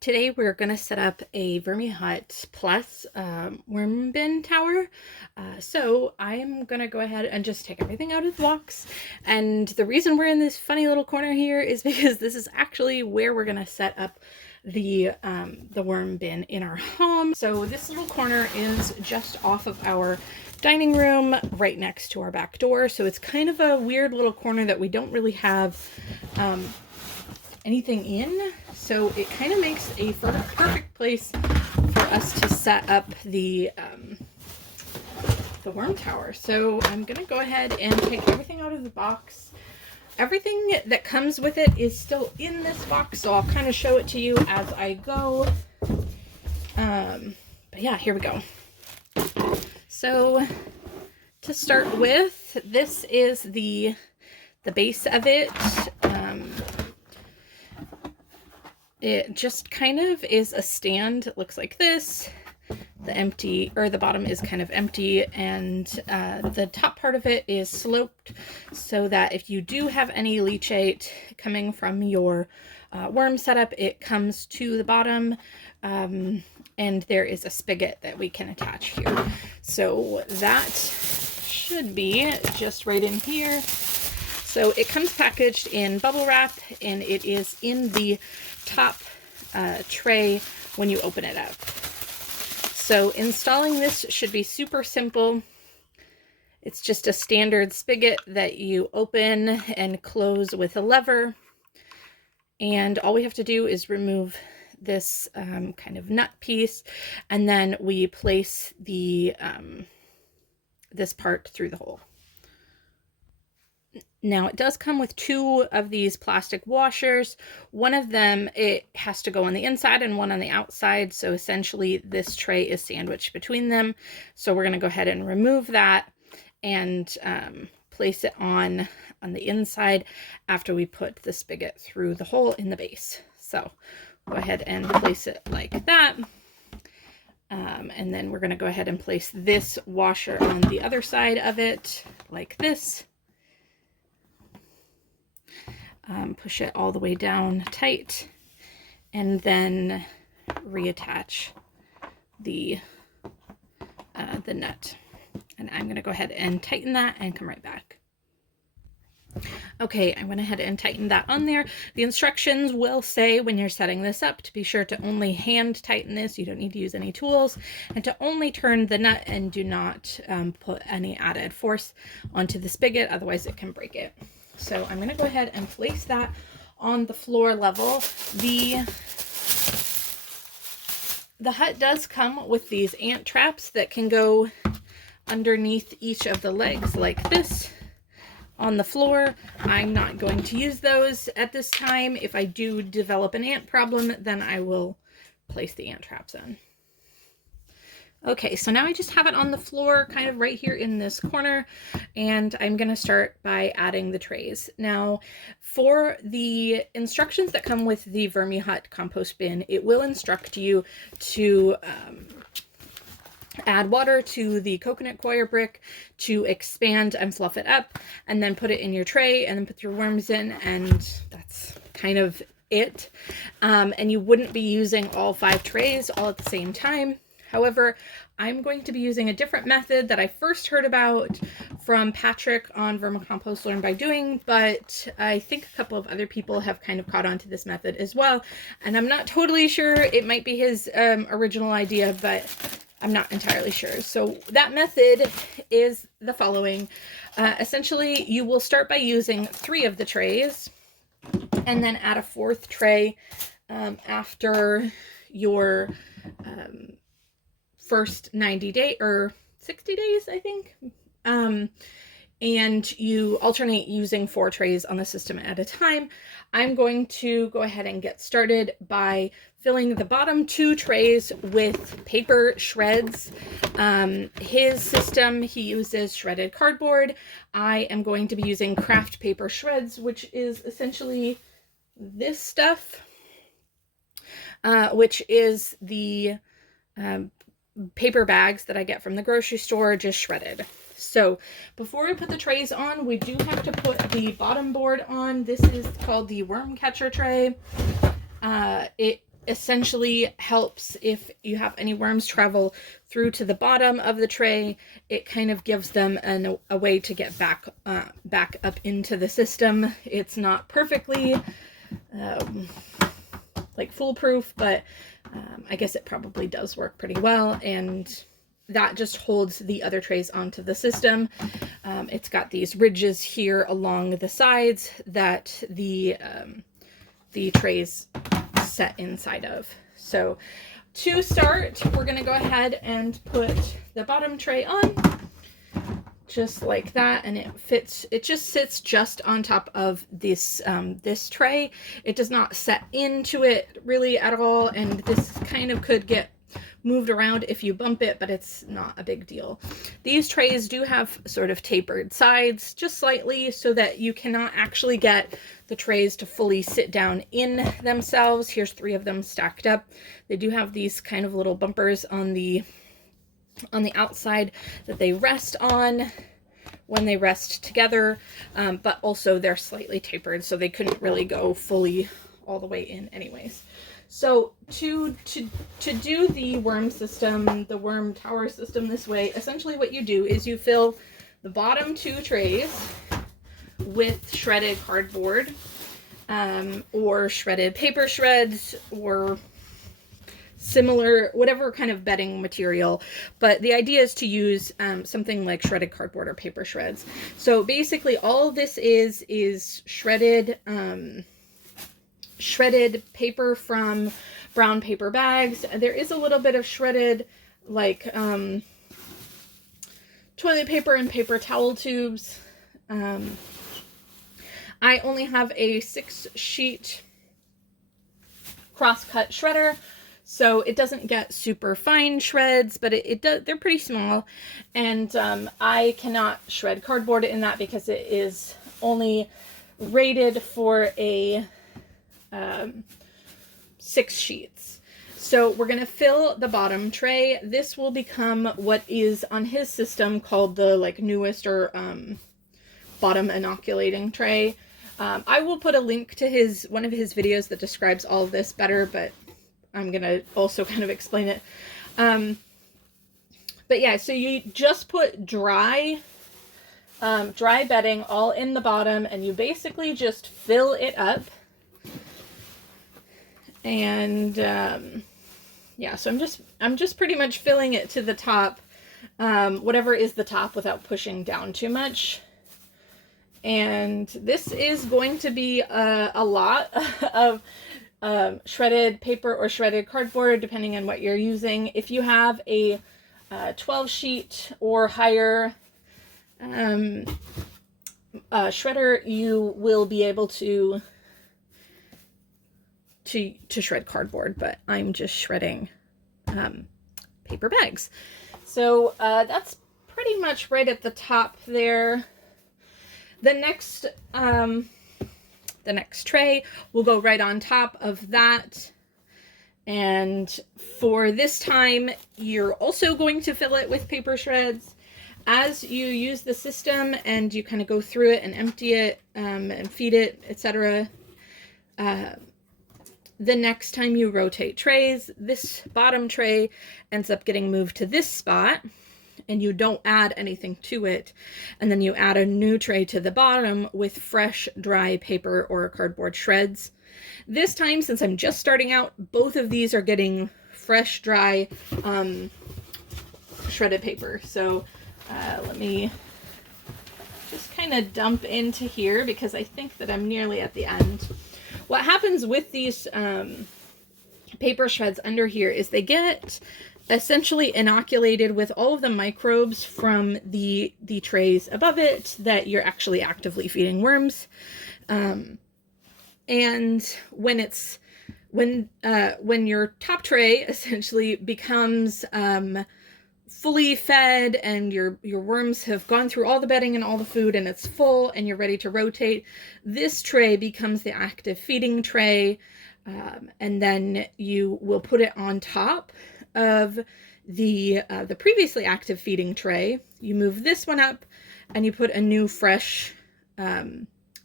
Today we're going to set up a VermiHut Plus worm bin tower. So I'm going to go ahead and just take everything out of the box. And the reason we're in this funny little corner here is because this is actually where we're going to set up the worm bin in our home. So this little corner is just off of our dining room right next to our back door. So it's kind of a weird little corner that we don't really have anything in, so it kind of makes a perfect place for us to set up the worm tower. So I'm gonna go ahead and take everything out of the box. Everything that comes with it is still in this box, so I'll kind of show it to you as I go. But yeah, here we go. So to start with, this is the base of it. It just kind of is a stand. It looks like this. The bottom is kind of empty, and the top part of it is sloped so that if you do have any leachate coming from your worm setup, it comes to the bottom, and there is a spigot that we can attach here. So that should be just right in here. So it comes packaged in bubble wrap, and it is in the top tray when you open it up. So installing this should be super simple. It's just a standard spigot that you open and close with a lever. And all we have to do is remove this kind of nut piece, and then we place the this part through the hole. Now, it does come with two of these plastic washers. One of them, it has to go on the inside and one on the outside. So essentially this tray is sandwiched between them. So we're going to go ahead and remove that and place it on the inside after we put the spigot through the hole in the base. So go ahead and place it like that. And then we're going to go ahead and place this washer on the other side of it like this. Push it all the way down tight, and then reattach the nut. And I'm going to go ahead and tighten that and come right back. Okay, I went ahead and tightened that on there. The instructions will say when you're setting this up to be sure to only hand tighten this. You don't need to use any tools, and to only turn the nut and do not put any added force onto the spigot, otherwise it can break it. So I'm going to go ahead and place that on the floor level. The hut does come with these ant traps that can go underneath each of the legs like this on the floor. I'm not going to use those at this time. If I do develop an ant problem, then I will place the ant traps in. Okay, so now I just have it on the floor, kind of right here in this corner, and I'm going to start by adding the trays. Now, for the instructions that come with the VermiHut compost bin, it will instruct you to add water to the coconut coir brick to expand and fluff it up, and then put it in your tray, and then put your worms in, and that's kind of it. And you wouldn't be using all 5 trays all at the same time. However, I'm going to be using a different method that I first heard about from Patrick on Vermicompost Learn by Doing, but I think a couple of other people have kind of caught on to this method as well. And I'm not totally sure. It might be his original idea, but I'm not entirely sure. So that method is the following. Essentially, you will start by using 3 of the trays and then add a 4th tray after your first 90 days or 60 days, I think. And you alternate using 4 trays on the system at a time. I'm going to go ahead and get started by filling the bottom 2 trays with paper shreds. His system, he uses shredded cardboard. I am going to be using craft paper shreds, which is essentially this stuff, which is the paper bags that I get from the grocery store, just shredded. So before we put the trays on, we do have to put the bottom board on. This is called the worm catcher tray. It essentially helps if you have any worms travel through to the bottom of the tray. It kind of gives them a way to get back up into the system. It's not perfectly like foolproof, but I guess it probably does work pretty well, and that just holds the other trays onto the system. It's got these ridges here along the sides that the trays set inside of. So to start, we're going to go ahead and put the bottom tray on just like that, and it just sits just on top of this this tray. It does not set into it really at all, and this kind of could get moved around if you bump it, but it's not a big deal. These trays do have sort of tapered sides just slightly so that you cannot actually get the trays to fully sit down in themselves. Here's 3 of them stacked up. They do have these kind of little bumpers on the outside that they rest on when they rest together, but also they're slightly tapered, so they couldn't really go fully all the way in anyways. So to do the worm system, the worm tower system this way, essentially what you do is you fill the bottom 2 trays with shredded cardboard, or shredded paper shreds, or similar, whatever kind of bedding material. But the idea is to use something like shredded cardboard or paper shreds. So basically all this is shredded paper from brown paper bags. There is a little bit of shredded like toilet paper and paper towel tubes. I only have a 6-sheet cross-cut shredder, so it doesn't get super fine shreds, but it does. They're pretty small, and I cannot shred cardboard in that because it is only rated for a 6 sheets. So we're going to fill the bottom tray. This will become what is on his system called the like newest or bottom inoculating tray. I will put a link to one of his videos that describes all of this better, but I'm going to also kind of explain it. But yeah, so you just put dry bedding all in the bottom, and you basically just fill it up. And yeah, so I'm just pretty much filling it to the top, whatever is the top, without pushing down too much. And this is going to be a lot of shredded paper or shredded cardboard, depending on what you're using. If you have a 12-sheet or higher shredder, you will be able to shred cardboard, but I'm just shredding paper bags. So that's pretty much right at the top there. The next tray will go right on top of that, and for this time you're also going to fill it with paper shreds. As you use the system and you kind of go through it and empty it and feed it, etc., the next time you rotate trays, this bottom tray ends up getting moved to this spot, and you don't add anything to it. And then you add a new tray to the bottom with fresh, dry paper or cardboard shreds. This time, since I'm just starting out, both of these are getting fresh, dry, shredded paper. So let me just kind of dump into here because I think that I'm nearly at the end. What happens with these paper shreds under here is they get essentially inoculated with all of the microbes from the trays above it that you're actually actively feeding worms. And when your top tray essentially becomes fully fed and your worms have gone through all the bedding and all the food and it's full and you're ready to rotate, this tray becomes the active feeding tray, and then you will put it on top of the previously active feeding tray. You move this one up and you put a new fresh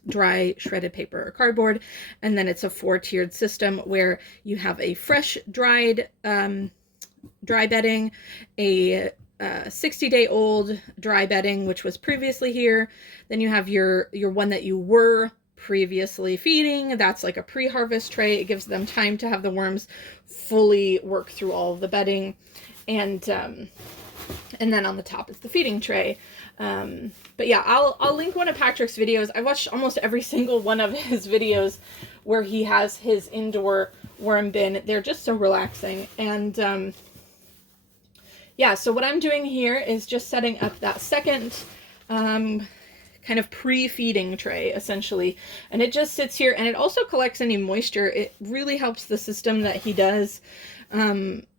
dry shredded paper or cardboard. And then it's a 4-tiered system where you have a fresh dried dry bedding, a 60-day-old dry bedding, which was previously here. Then you have your one that you were previously feeding. That's like a pre-harvest tray. It gives them time to have the worms fully work through all of the bedding. And then on the top is the feeding tray. But yeah, I'll link one of Patrick's videos. I watched almost every single one of his videos where he has his indoor worm bin. They're just so relaxing. And yeah, so what I'm doing here is just setting up that second kind of pre-feeding tray, essentially. And it just sits here, and it also collects any moisture. It really helps the system that he does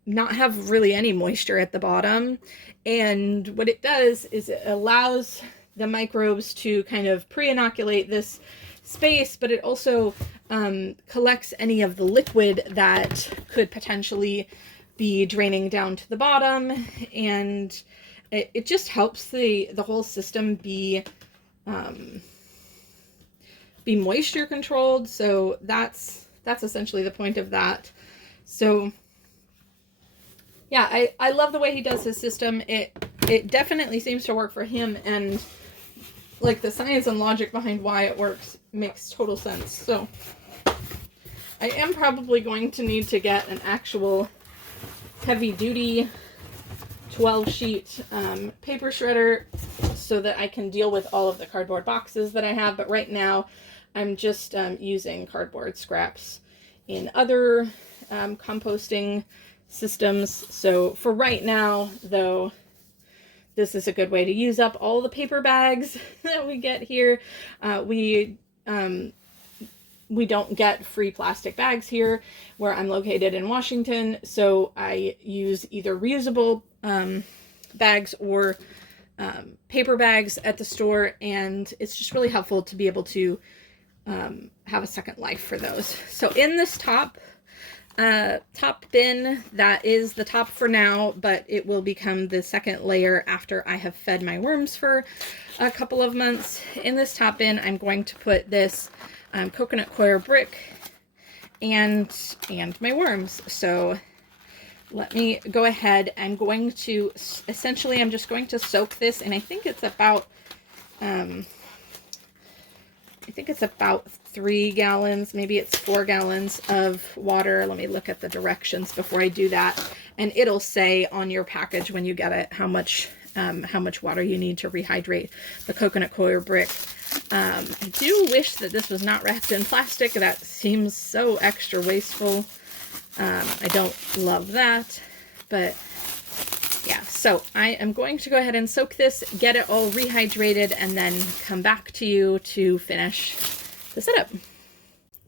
not have really any moisture at the bottom. And what it does is it allows the microbes to kind of pre-inoculate this space, but it also collects any of the liquid that could potentially be draining down to the bottom. And it just helps the whole system be moisture controlled. So that's essentially the point of that. So yeah, I love the way he does his system. It definitely seems to work for him, and like the science and logic behind why it works makes total sense. So I am probably going to need to get an actual heavy duty 12-sheet paper shredder so that I can deal with all of the cardboard boxes that I have. But right now I'm just using cardboard scraps in other composting systems. So for right now, though, this is a good way to use up all the paper bags that we get here. We don't get free plastic bags here where I'm located in Washington, so I use either reusable bags or paper bags at the store, and it's just really helpful to be able to have a second life for those. So in this top bin, that is the top for now, but it will become the second layer after I have fed my worms for a couple of months. In this top bin, I'm going to put this coconut coir brick and my worms. So let me go ahead. I'm going to essentially, I'm just going to soak this, and I think it's about 3 gallons, maybe it's 4 gallons of water. Let me look at the directions before I do that. And it'll say on your package when you get it how much water you need to rehydrate the coconut coir brick. I do wish that this was not wrapped in plastic. That seems so extra wasteful. I don't love that, but yeah, so I am going to go ahead and soak this, get it all rehydrated, and then come back to you to finish the setup.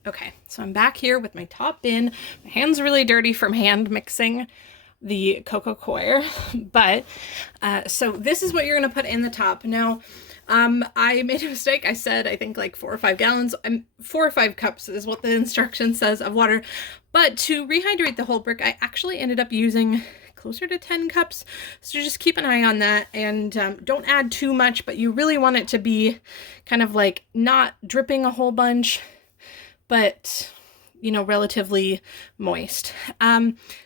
Okay, so I'm back here with my top bin. My hand's really dirty from hand mixing the cocoa coir, but so this is what you're going to put in the top. Now, I made a mistake. I said, I think like 4 or 5 gallons. 4 or 5 cups is what the instruction says of water. But to rehydrate the whole brick, I actually ended up using closer to 10 cups. So just keep an eye on that, and don't add too much, but you really want it to be kind of like not dripping a whole bunch, but you know, relatively moist.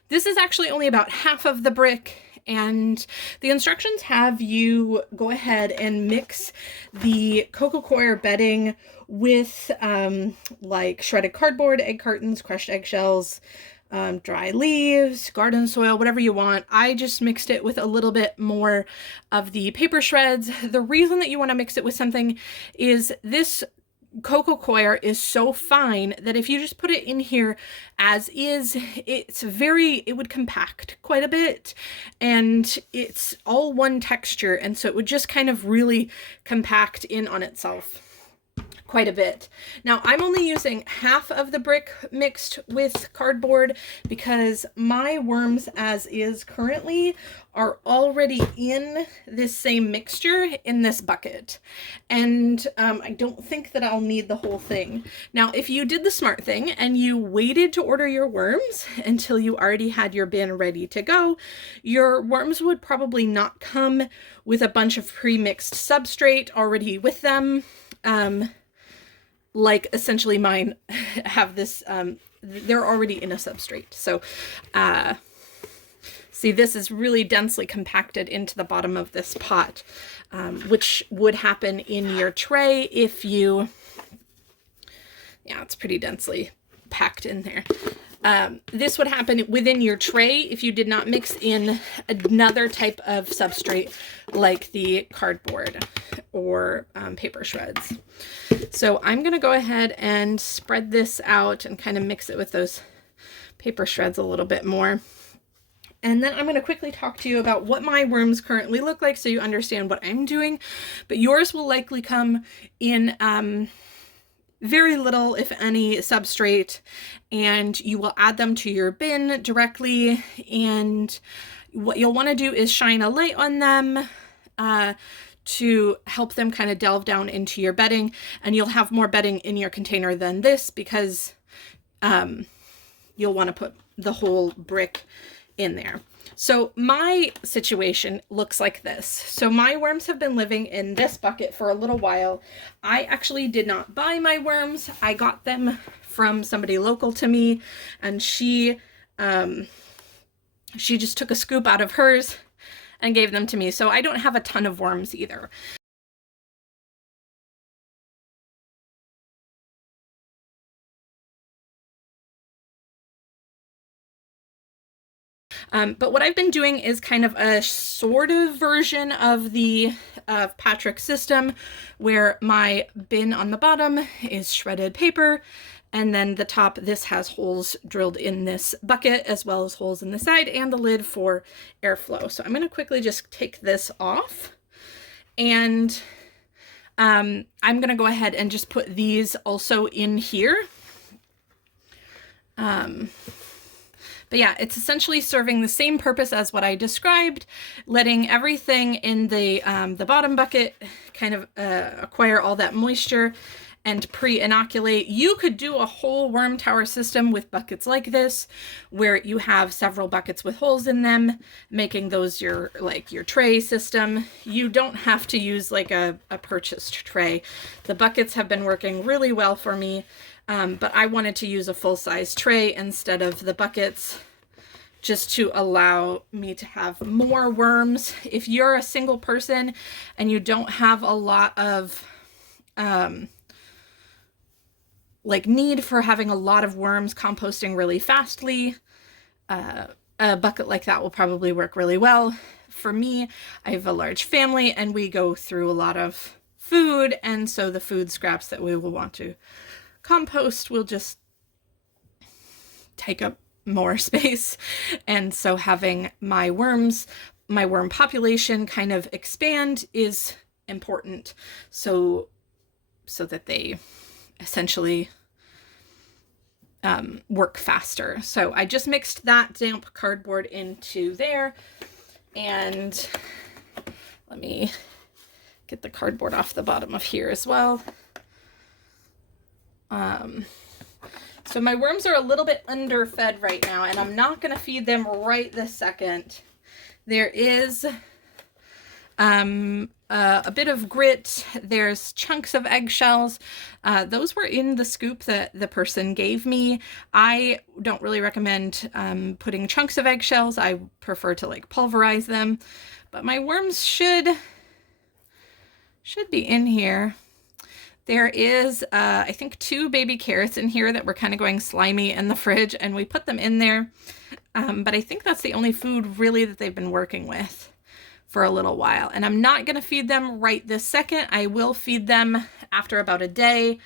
This is actually only about half of the brick, and the instructions have you go ahead and mix the cocoa coir bedding with like shredded cardboard, egg cartons, crushed eggshells, dry leaves, garden soil, whatever you want. I just mixed it with a little bit more of the paper shreds. The reason that you want to mix it with something is this cocoa coir is so fine that if you just put it in here as is, it would compact quite a bit, and it's all one texture, and so it would just kind of really compact in on itself quite a bit. Now I'm only using half of the brick mixed with cardboard because my worms as is currently are already in this same mixture in this bucket, and I don't think that I'll need the whole thing. Now if you did the smart thing and you waited to order your worms until you already had your bin ready to go, your worms would probably not come with a bunch of pre-mixed substrate already with them. like essentially mine have this, they're already in a substrate. So see, this is really densely compacted into the bottom of this pot, which would happen in your tray if you, yeah, it's pretty densely packed in there. This would happen within your tray if you did not mix in another type of substrate like the cardboard or paper shreds. So I'm going to go ahead and spread this out and kind of mix it with those paper shreds a little bit more. And then I'm going to quickly talk to you about what my worms currently look like so you understand what I'm doing. But yours will likely come in very little, if any, substrate, and you will add them to your bin directly. And what you'll want to do is shine a light on them to help them kind of delve down into your bedding, and you'll have more bedding in your container than this because you'll want to put the whole brick in there. So my situation looks like this. So my worms have been living in this bucket for a little while. I actually did not buy my worms. I got them from somebody local to me, and she just took a scoop out of hers and gave them to me. So I don't have a ton of worms either. But what I've been doing is kind of a sort of version of the Patrick's system, where my bin on the bottom is shredded paper, and then the top, this has holes drilled in this bucket, as well as holes in the side and the lid for airflow. So I'm going to quickly just take this off, and I'm going to go ahead and just put these also in here. But yeah, it's essentially serving the same purpose as what I described, letting everything in the bottom bucket kind of acquire all that moisture and pre-inoculate. You could do a whole worm tower system with buckets like this, where you have several buckets with holes in them, making those your tray system. You don't have to use like a purchased tray. The buckets have been working really well for me. But I wanted to use a full-size tray instead of the buckets, just to allow me to have more worms. If you're a single person and you don't have a lot of need for having a lot of worms composting really fastly, a bucket like that will probably work really well. For me, I have a large family and we go through a lot of food, and so the food scraps that we will want to compost will just take up more space. And so having my worm population kind of expand is important, so that they essentially work faster. So I just mixed that damp cardboard into there, and let me get the cardboard off the bottom of here as well. So my worms are a little bit underfed right now, and I'm not going to feed them right this second. There is a bit of grit. There's chunks of eggshells. Those were in the scoop that the person gave me. I don't really recommend putting chunks of eggshells. I prefer to like pulverize them, but my worms should be in here. There is, I think, 2 baby carrots in here that were kind of going slimy in the fridge, and we put them in there. But I think that's the only food really that they've been working with for a little while. And I'm not going to feed them right this second. I will feed them after about a day.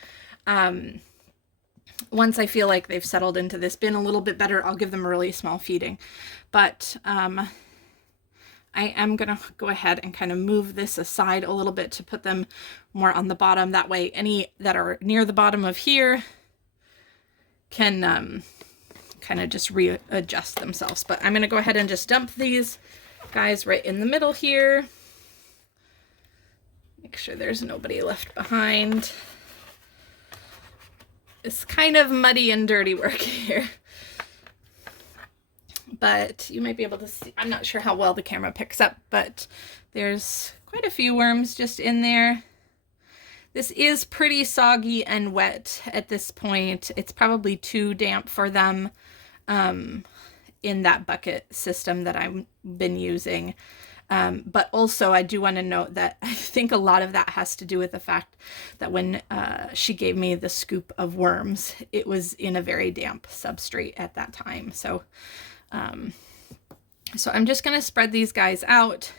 Once I feel like they've settled into this bin a little bit better, I'll give them a really small feeding. But I am going to go ahead and kind of move this aside a little bit to put them more on the bottom. That way any that are near the bottom of here can kind of just readjust themselves. But I'm going to go ahead and just dump these guys right in the middle here. Make sure there's nobody left behind. It's kind of muddy and dirty work here, but you might be able to see. I'm not sure how well the camera picks up, but there's quite a few worms just in there. This is pretty soggy and wet at this point. It's probably too damp for them in that bucket system that I've been using. But also, I do want to note that I think a lot of that has to do with the fact that when she gave me the scoop of worms, it was in a very damp substrate at that time. So I'm just going to spread these guys out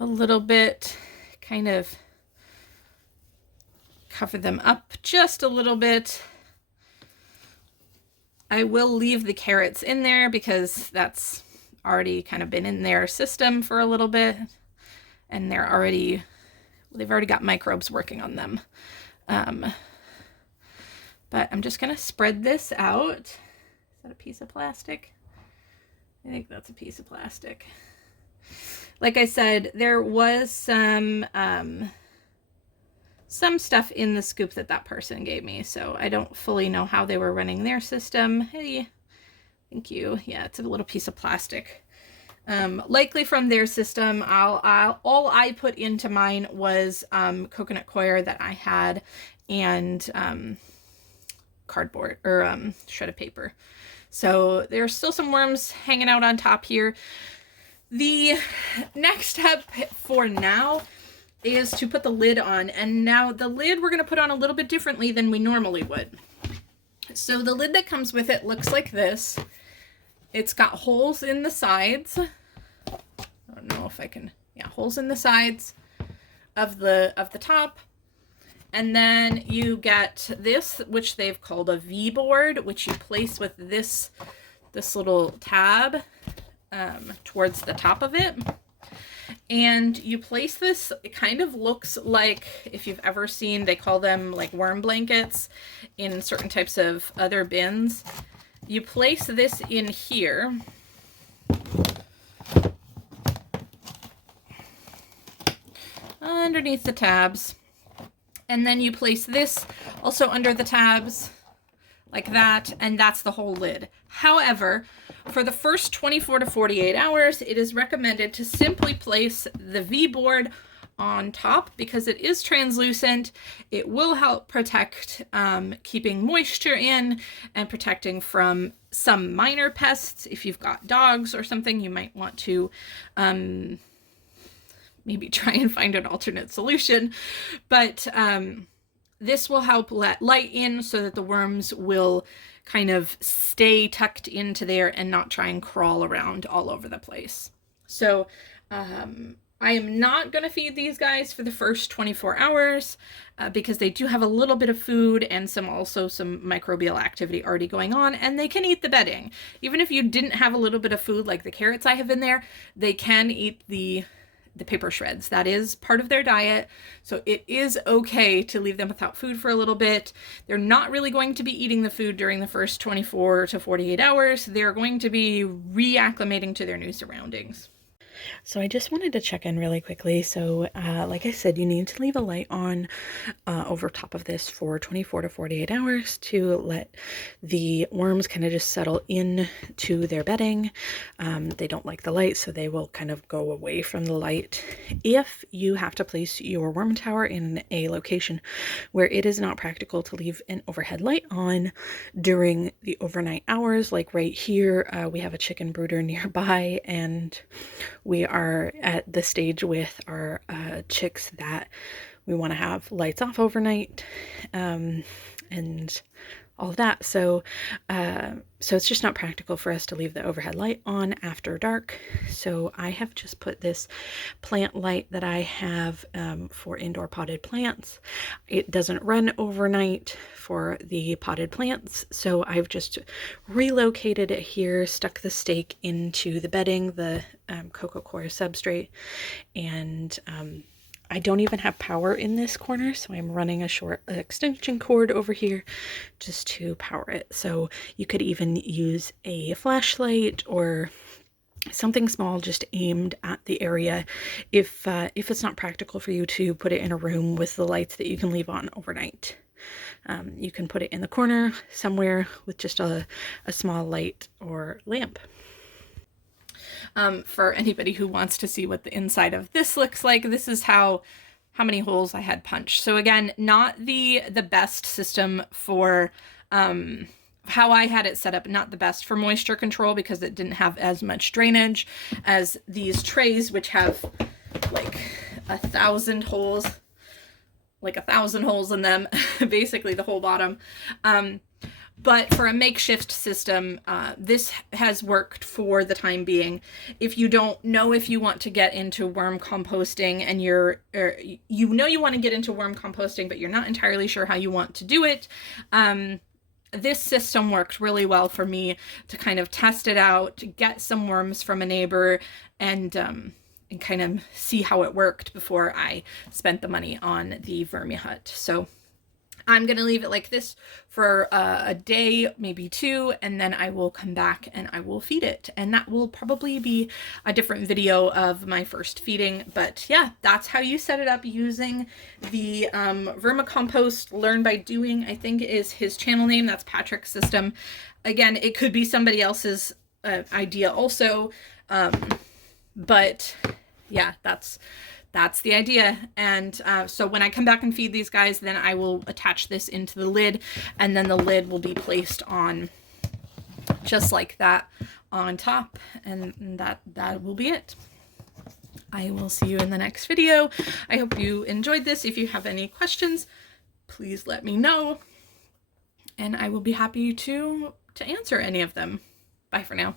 a little bit, kind of cover them up just a little bit. I will leave the carrots in there because that's already kind of been in their system for a little bit, and they've already got microbes working on them. But I'm just gonna spread this out. Is that a piece of plastic? I think that's a piece of plastic. Like I said, there was some stuff in the scoop that person gave me, so I don't fully know how they were running their system. Hey, thank you. Yeah, it's a little piece of plastic. Likely from their system. All I put into mine was coconut coir that I had, and cardboard or shredded paper. So there's still some worms hanging out on top here. The next step for now is to put the lid on, and now the lid we're going to put on a little bit differently than we normally would. So the lid that comes with it looks like this. It's got holes in the sides. I don't know if I can, yeah, holes in the sides of the top. And then you get this, which they've called a V board, which you place with this little tab towards the top of it. And you place this, it kind of looks like, if you've ever seen, they call them like worm blankets in certain types of other bins. You place this in here. Underneath the tabs. And then you place this also under the tabs like that, and that's the whole lid. However, for the first 24 to 48 hours, it is recommended to simply place the V board on top because it is translucent. It will help protect keeping moisture in and protecting from some minor pests. If you've got dogs or something, you might want to maybe try and find an alternate solution. But this will help let light in so that the worms will kind of stay tucked into there and not try and crawl around all over the place. So I am not going to feed these guys for the first 24 hours because they do have a little bit of food and some microbial activity already going on, and they can eat the bedding. Even if you didn't have a little bit of food like the carrots I have in there, they can eat the paper shreds. That is part of their diet. So it is okay to leave them without food for a little bit. They're not really going to be eating the food during the first 24 to 48 hours. They're going to be reacclimating to their new surroundings. So I just wanted to check in really quickly. So like I said, you need to leave a light on over top of this for 24 to 48 hours to let the worms kind of just settle in to their bedding. They don't like the light, so they will kind of go away from the light. If you have to place your worm tower in a location where it is not practical to leave an overhead light on during the overnight hours, like right here, we have a chicken brooder nearby, and we are at the stage with our chicks that we want to have lights off overnight and all of that. So it's just not practical for us to leave the overhead light on after dark. So I have just put this plant light that I have for indoor potted plants. It doesn't run overnight for the potted plants. So I've just relocated it here, stuck the stake into the bedding, the cocoa coir substrate, and I don't even have power in this corner, so I'm running a short extension cord over here just to power it. So you could even use a flashlight or something small just aimed at the area if it's not practical for you to put it in a room with the lights that you can leave on overnight. You can put it in the corner somewhere with just a small light or lamp. For anybody who wants to see what the inside of this looks like, this is how how many holes I had punched. So again, not the best system for how I had it set up, not the best for moisture control because it didn't have as much drainage as these trays, which have like 1,000 holes, like 1,000 holes in them, basically the whole bottom. But for a makeshift system, this has worked for the time being. If you don't know if you want to get into worm composting and you know you want to get into worm composting, but you're not entirely sure how you want to do it, this system worked really well for me to kind of test it out, to get some worms from a neighbor, and kind of see how it worked before I spent the money on the VermiHut. So I'm going to leave it like this for a day, maybe 2, and then I will come back and I will feed it. And that will probably be a different video of my first feeding. But yeah, that's how you set it up using the vermicompost Learn by Doing, I think is his channel name. That's Patrick's system. Again, it could be somebody else's idea also. But yeah, that's the idea. And so when I come back and feed these guys, then I will attach this into the lid, and then the lid will be placed on just like that on top, and that will be it. I will see you in the next video. I hope you enjoyed this. If you have any questions, please let me know, and I will be happy to answer any of them. Bye for now.